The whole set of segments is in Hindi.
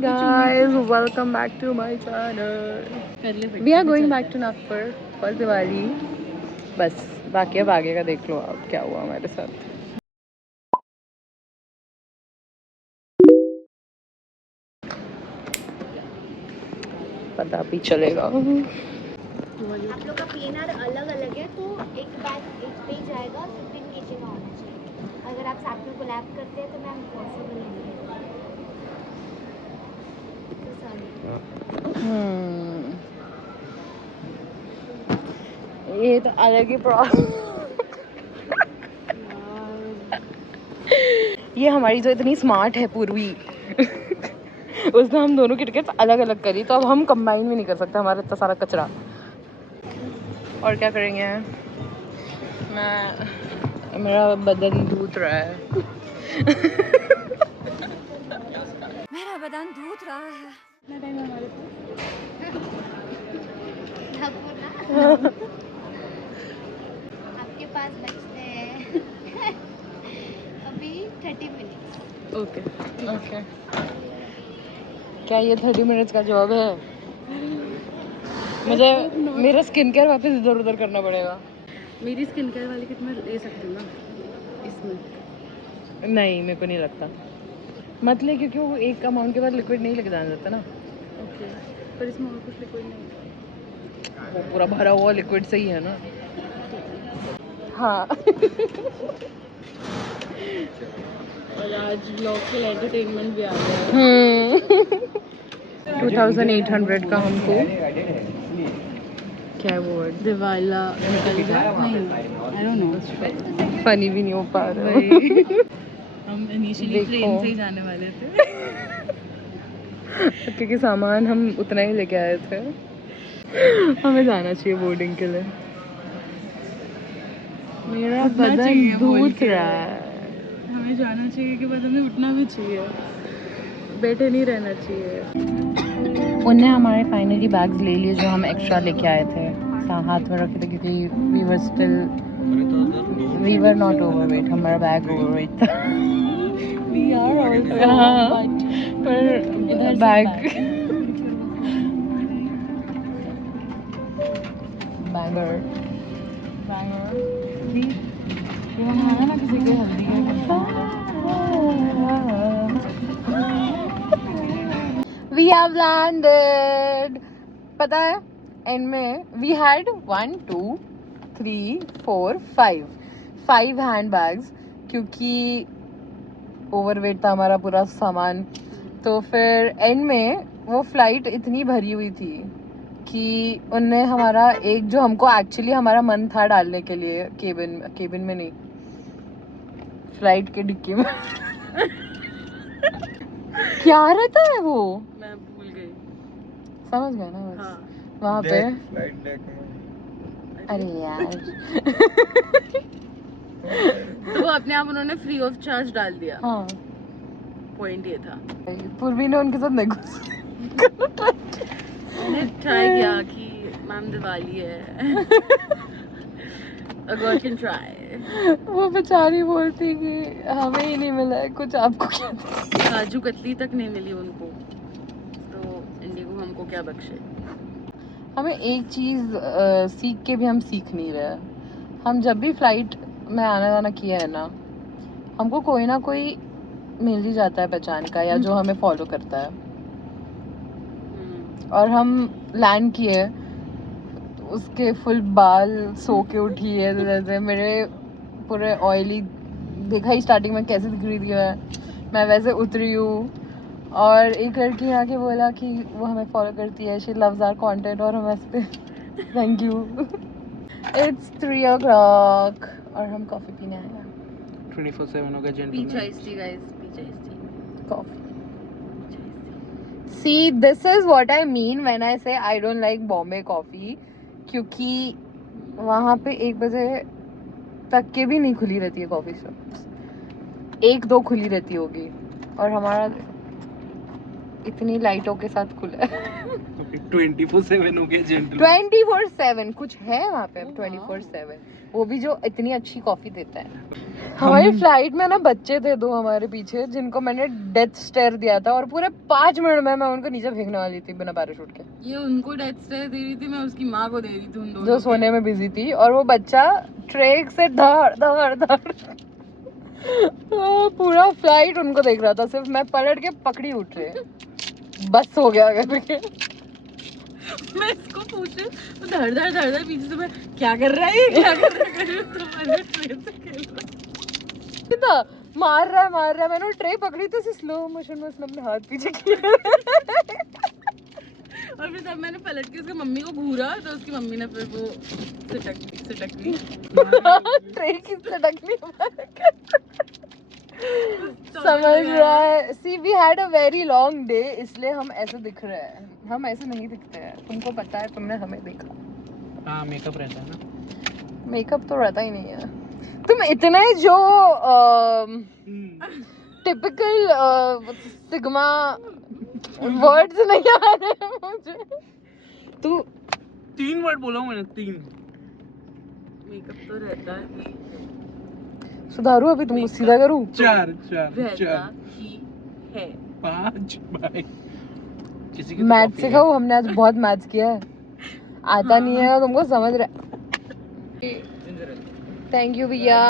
guys, welcome back to my channel. We are going back to Nagpur for Diwali. बस बाकी अब आगे का देख लो आप क्या हुआ हमारे साथ. पता भी चलेगा. आप लोग का पीएनआर अलग अलग है तो एक बैग एक पे जाएगा, शिपिंग नीचे का होना चाहिए. अगर आप साथ में कोलैब करते हैं तो मैम पॉसिबल नहीं है. ये तो अलग ही प्रॉब्लम. ये हमारी जो इतनी स्मार्ट है पूर्वी उसने हम दोनों की टिकट अलग अलग करी, तो अब हम कंबाइन भी नहीं कर सकते हमारा इतना सारा कचरा. और क्या करेंगे. मेरा बदन धूत रहा है. मेरा बदन धूत रहा है. कितना टाइम है हमारे आपके पास बचते हैं अभी 30 मिनट. Okay okay. क्या ये 30 मिनट्स का जॉब है. मुझे मेरा स्किन केयर वापस इधर उधर करना पड़ेगा. मेरी स्किन केयर वाली किट मैं ले सकती हूँ ना इसमें. नहीं मेरे को नहीं लगता मत ले, क्योंकि वो एक अमाउंट के बाद लिक्विड नहीं लेके जाना जाता ना. ओके पर इसमें और कुछ लिक्विड नहीं. वो पूरा भरा हुआ लिक्विड से ही है ना. हाँ. और आज ब्लॉग के एंटरटेनमेंट भी आ गया. 2800 का हमको क्या है वो वर्ड दिवाला निकल गया. नहीं आई डोंट नो. फनी भी नहीं हो पा रहा है. हम इनिशियली ट्रेन से ही जाने वाले थे क्योंकि सामान हम उतना ही लेके आए थे. हमें जाना चाहिए बोर्डिंग के लिए. मेरा बदन धूत रहा है. हमें जाना चाहिए कि बाद हमें उठना भी चाहिए, बैठे नहीं रहना चाहिए. उनने हमारे फाइनली बैग्स ले लिए जो हम एक्स्ट्रा लेके आए थे, हाथ में रखे थे, क्योंकि वी वर नॉट ओवरवेट. हमारा बैग ओवरवेट था. वी आर आल्सो पर बैग बैंगर ना किसी को हल्दी We have landed. पता है एंड में we had 1 2 3 4 5 हैंड बैग्स, क्योंकि ओवरवेट था हमारा पूरा सामान. तो फिर एंड में वो फ्लाइट इतनी भरी हुई थी कि उनने हमारा एक जो हमको एक्चुअली हमारा मन था डालने के लिए केबिन में नहीं, फ्लाइट के डिक्की में. क्या रहता है वो, मैं भूल गई. समझ गया ना बस. हाँ. वहाँ पे फ्लाइट डेक में. अरे यार तो वो अपने आप उन्होंने फ्री ऑफ चार्ज डाल दिया. हाँ. पॉइंट ये था. पूर्वी ने उनके साथ मैंने ट्राई किया कि मैम दिवाली है. A girl can try. वो बेचारी बोलती कि हमें ही नहीं मिला है कुछ, आपको क्या. काजू कतली तक नहीं मिली उनको, तो इंडिगो हमको क्या बख्शे. हमें एक चीज़ सीख के भी हम सीख नहीं रहे. हम जब भी फ्लाइट में आना जाना किया है ना, हमको कोई ना कोई मिल ही जाता है पहचान का, या जो हमें फॉलो करता है. और हम लैंड किए, उसके फुल बाल सो के उठी है, जैसे मेरे पूरे ऑयली देखा ही स्टार्टिंग में कैसे दिख रही थी मैं वैसे उतरी हूँ. और एक लड़की आके बोला कि वो हमें फॉलो करती है, शी लव्स आवर कंटेंट, और हम ऐसे थैंक यू. इट्स 3 o'clock और हम कॉफ़ी पीने आए हैं. 24/7 होगा peach ice tea guys, peach ice tea. Coffee. See, this is what I mean when I say I don't like Bombay coffee, क्योंकि वहाँ पे 1 बजे तक के भी नहीं खुली रहती है कॉफ़ी शॉप. 1-2 खुली रहती होगी और हमारा इतनी लाइटों के साथ खुला है। 24/7 हो गया जनरल। 24/7 कुछ है वहाँ पे 24/7, वो भी जो इतनी अच्छी कॉफी देता है। हमारी फ्लाइट में ना बच्चे थे 2 हमारे पीछे, जिनको मैंने डेथ स्टेयर दिया था और पूरे 5 मिनट में मैं उनको नीचे फेंकने वाली थी बिना पैराशूट के। ये उनको डेथ स्टेयर दे रही थी, मैं उसकी माँ को दे रही थी, उन दोनों जो सोने में बिजी थी, और वो बच्चा ट्रेक से धड़ धड़ धड़ पूरा फ्लाइट उनको देख रहा था, सिर्फ मैं पलट के पकड़ी उठ रही, बस हो गया करके। मैं इसको पूछे तो धड़ धड़ धड़ धड़ पीछे से मैं क्या कर रहा है, क्या कर रहा है, तो मैंने ट्रेन से खेल रहा था, मार रहा है, मैंने वो ट्रे पकड़ी तो स्लो मोशन में उसने अपने हाथ पीछे किया। और फिर जब मैंने पलट के उसकी मम्मी को घूरा तो उसकी मम्मी ने फिर वो सिटकनी ट्रे की सिटकनी समझ रहा है। See we had a very long day, इसलिए हम ऐसे दिख रहे हैं, हम ऐसे नहीं दिखते हैं, तुमको पता है, तुमने हमें देखा। हाँ मेकअप रहता है ना। मेकअप तो रहता ही नहीं है, तुम इतना ही जो टिपिकल सिग्मा वर्ड्स नहीं आ रहे हैं मुझे। तू 3 वर्ड बोला हूँ मैंने, 3। मेकअप तो रहता ही सुधारू, अभी तुमको सीधा करूँ? 4 रहता ही है। 5 भाई किसी की मैथ सिखाओ, हमने आज बहुत मैथ्स किया है, आता नहीं है तुमको, समझ रहे। थैंक यू भैया।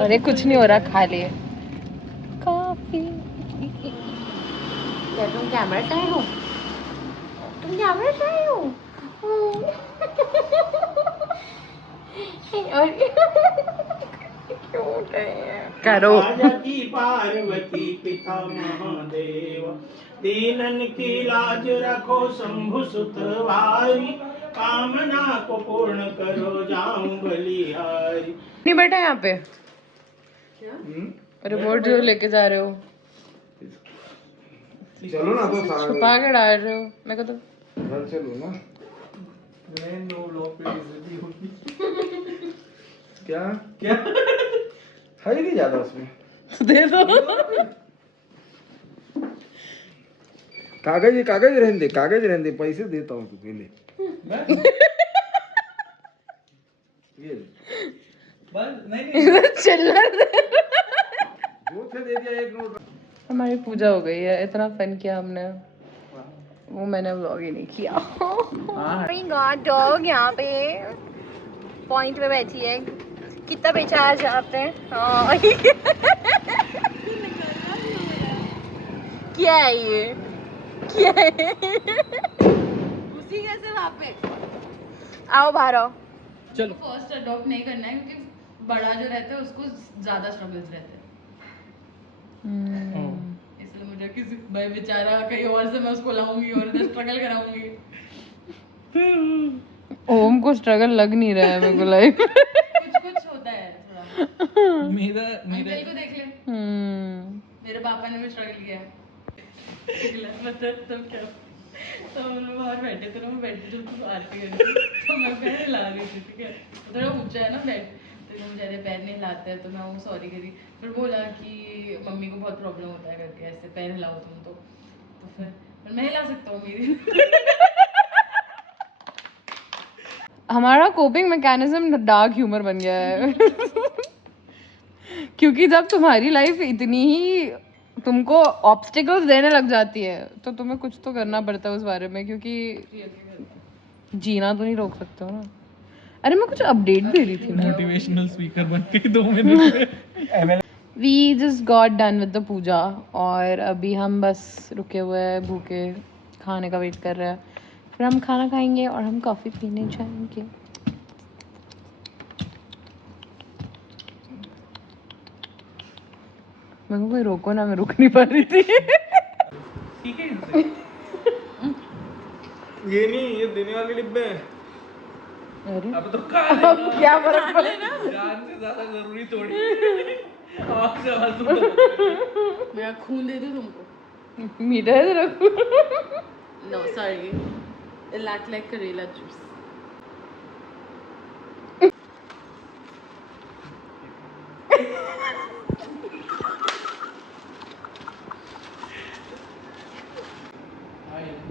अरे कुछ नहीं हो रहा, खा लिए कॉफी। क्या तुम कैमरा शाय हो? तुम कैमरा शाय हो? करो। पार्वती पार्वती पिता महादेव, दीनन की लाज रखो शंभु सुत भाई, कामना को पूर्ण करो जाऊं बलिहारी। नहीं बैठा यहाँ पे रिपोर्ट जो लेके जा रहे हो, चलो ना तो छुपा के डाल रहे हो मेरे को तो। घर चलो ना। नो ब्लॉग पे बेइज्जती होगी। क्या क्या है नहीं ज्यादा उसमें, दे दो। कागज रहने दे, पैसे देता हूँ तू पहले। ये बस नहीं चिल्लर दो थे दे दिया, 1 नोट। हमारी पूजा हो गई है, इतना फन किया हमने, वो मैंने व्लॉग ही नहीं किया। डॉग यहाँ पे पॉइंट पे बैठी है, कितना बेचा आज आपने? हाँ क्या है ये, क्या है? उसी कैसे वहाँ पे आओ बाहर आओ। चलो फर्स्ट अडॉप्ट नहीं करना है, क्योंकि बड़ा जो रहता है उसको ज्यादा स्ट्रगल्स रहते हैं, इसलिए मुझे किसी भाई बेचारा कहीं और से मैं उसको लाऊंगी और इधर स्ट्रगल कराऊंगी। ओम को स्ट्रगल लग नहीं रहा है मेरे को लाइफ। कुछ होता है थोड़ा। मेरा अंकल को देख ले, मेरे पापा ने भी स्ट्रगल किया है। मतलब तब क्या, तो हम लोग बाहर बैठे थे ना, मैं बैठी जो तुम आरती कर रही थी, तो मैं पैर हिला रही थी, ठीक है, थोड़ा ऊंचा है ना बेड, तो वो बेचारे पैर नहीं हिलाते हैं, तो मैं वो सॉरी करी, फिर बोला कि मम्मी को बहुत प्रॉब्लम होता है करके, ऐसे पैर हिलाओ तुम तो फिर मैं हिला सकता हूँ मेरी। हमारा कोपिंग मैकेनिज्म डार्क ह्यूमर बन गया है। क्योंकि जब तुम्हारी लाइफ इतनी ही तुमको ऑब्स्टिकल्स देने लग जाती है, तो तुम्हें कुछ तो करना पड़ता है उस बारे में, क्योंकि जीना तो नहीं रोक सकते हो ना। अरे मैं कुछ अपडेट दे रही थी ना। मोटिवेशनल स्पीकर बन के 2 मिनट में। We just got done with the puja, और अभी हम बस रुके हुए हैं भूखे, खाने का वेट कर रहे हैं, फिर हम खाना खाएंगे और हम कॉफ़ी पीने जाएंगे। मेरे को कोई रोको ना, मैं रुक नहीं पा रही थी। ठीक है इनसे। ये नहीं, ये देने वाले डिब्बे हैं। अरे अब तो खा अब क्या फर्क पड़ेगा? जान से ज्यादा जरूरी थोड़ी। आवाज से आवाज सुन। मेरा खून दे दूँ तुमको? मीठा है रखो। No sorry, it'll act like karela juice.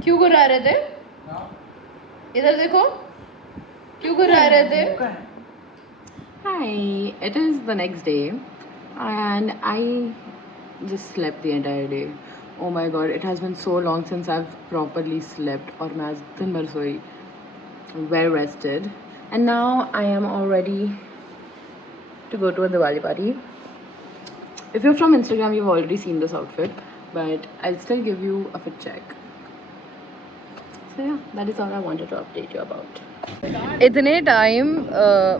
क्यों घुरा रहे थे? इधर देखो, क्यों घुरा रहे थे? Hi, it is the next day and I just slept the entire day. Oh my god, it has been so long since I've properly slept. और मैं आज दिन भर सोई. Well rested. And now I am all ready to go to a Diwali party. If you're from Instagram, you've already seen this outfit, but I'll still give you a fit check. So yeah, that is all I wanted to update you about. इतने टाइम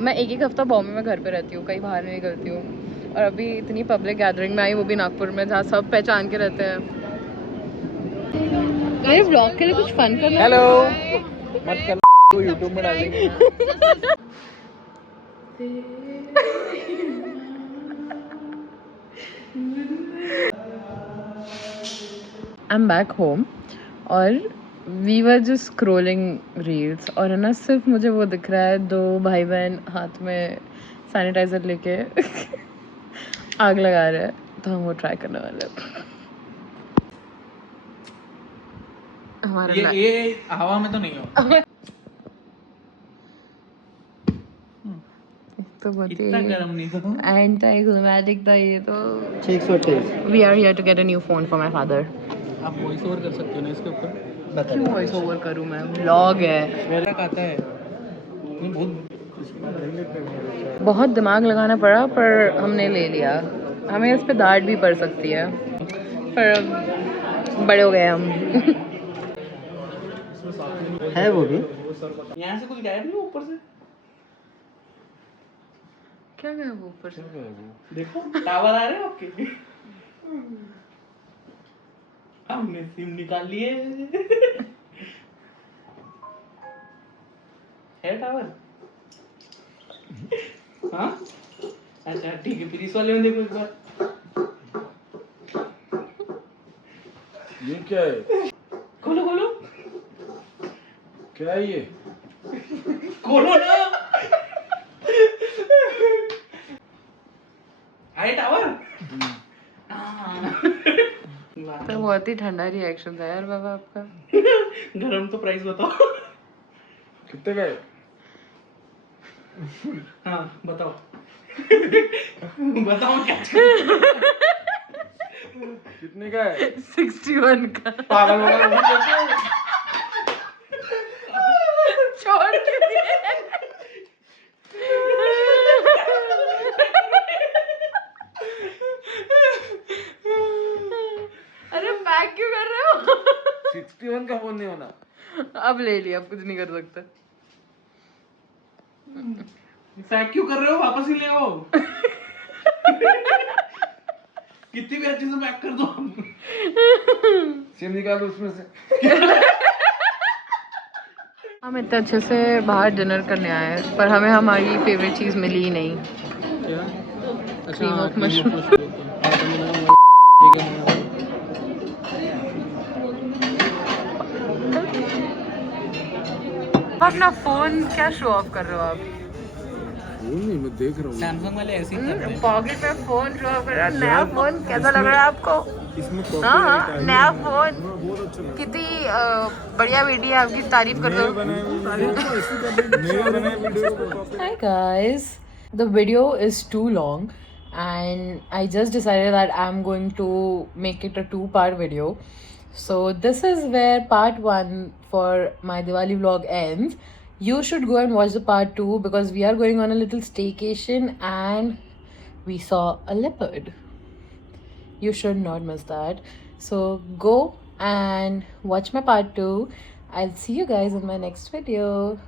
मैं एक हफ्ता बॉम्बे में घर पे रहती हूँ, कहीं बाहर नहीं निकलती हूँ, और अभी इतनी पब्लिक गैदरिंग में आई, वो भी नागपुर में, जहाँ सब पहचान के रहते हैं. गाइस ब्लॉग के लिए कुछ फन करना. हेलो मत करना, यूट्यूब में डालेंगे. I'm back home और we were just scrolling reels और है ना, सिर्फ मुझे वो दिख रहा है, दो भाई बहन हाथ में सैनिटाइजर लेके आग लगा रहे हैं, तो हम वो ट्राई करने वाले हैं. हमारा ये हवा में तो नहीं हो. तो बहुत इतना गर्म नहीं था. एंटी ग्लैमेटिक था ये तो. 628. We are here to get a new phone for my father. आप वॉइस ओवर कर सकते हो ना इसके ऊपर. क्यों वॉइस ओवर करूँ मैं? व्लॉग है. मेरा आता है. ये बहुत दिमाग लगाना पड़ा पर हमने ले लिया. हमें इस पे डांट भी पड़ सकती है, पर अब बड़े हो गए हम. है वो भी. यहाँ से कुछ गायब नहीं ऊपर से. क्या गया वो ऊपर से? देखो टावर आ रहे हैं आपके. हमने सिम निकाल लिए. है टावर. हाँ अच्छा ठीक है, फिर इस वाले में देखो एक बार. ये क्या है? खोलो खोलो. क्या है ये? खोलो ना. है टावर. तो बहुत ही ठंडा रिएक्शन था यार बाबा आपका. गरम तो प्राइस बताओ. कितने का है? हाँ बताओ. बताओ क्या. कितने का है? 61 का. पागल हो गया. छोड़ दीजिए. अरे पैक क्यों कर रहे हो? 61 का फोन नहीं होना. अब ले लिया, अब कुछ नहीं कर सकते. पैक क्यों कर रहे हो? वापस ही ले आओ. कितनी भी अच्छे से पैक कर दो. सिम निकाल दो उसमें से. हम इतने अच्छे से बाहर डिनर करने आए हैं, पर हमें हमारी फेवरेट चीज़ मिली ही नहीं. Cream of mushroom. अपना फोन क्या शो ऑफ कर रहे हो आप? नहीं, मैं देख रहा हूँ. सैमसंग वाले ऐसे ही कर रहे हैं. पॉकेट में फोन शो ऑफ कर रहा है. नया फोन कैसा लग रहा है आपको? इसमें हाँ नया फोन. बहुत अच्छा लगा. कितनी बढ़िया वीडियो है आपकी, तारीफ कर दो. Hi guys, the video is too long and I just decided that I'm going to make it a 2-part video. So this is where part 1 for my Diwali vlog ends. You should go and watch the part 2 because we are going on a little staycation and we saw a leopard. You should not miss that. So go and watch my part 2. I'll see you guys in my next video.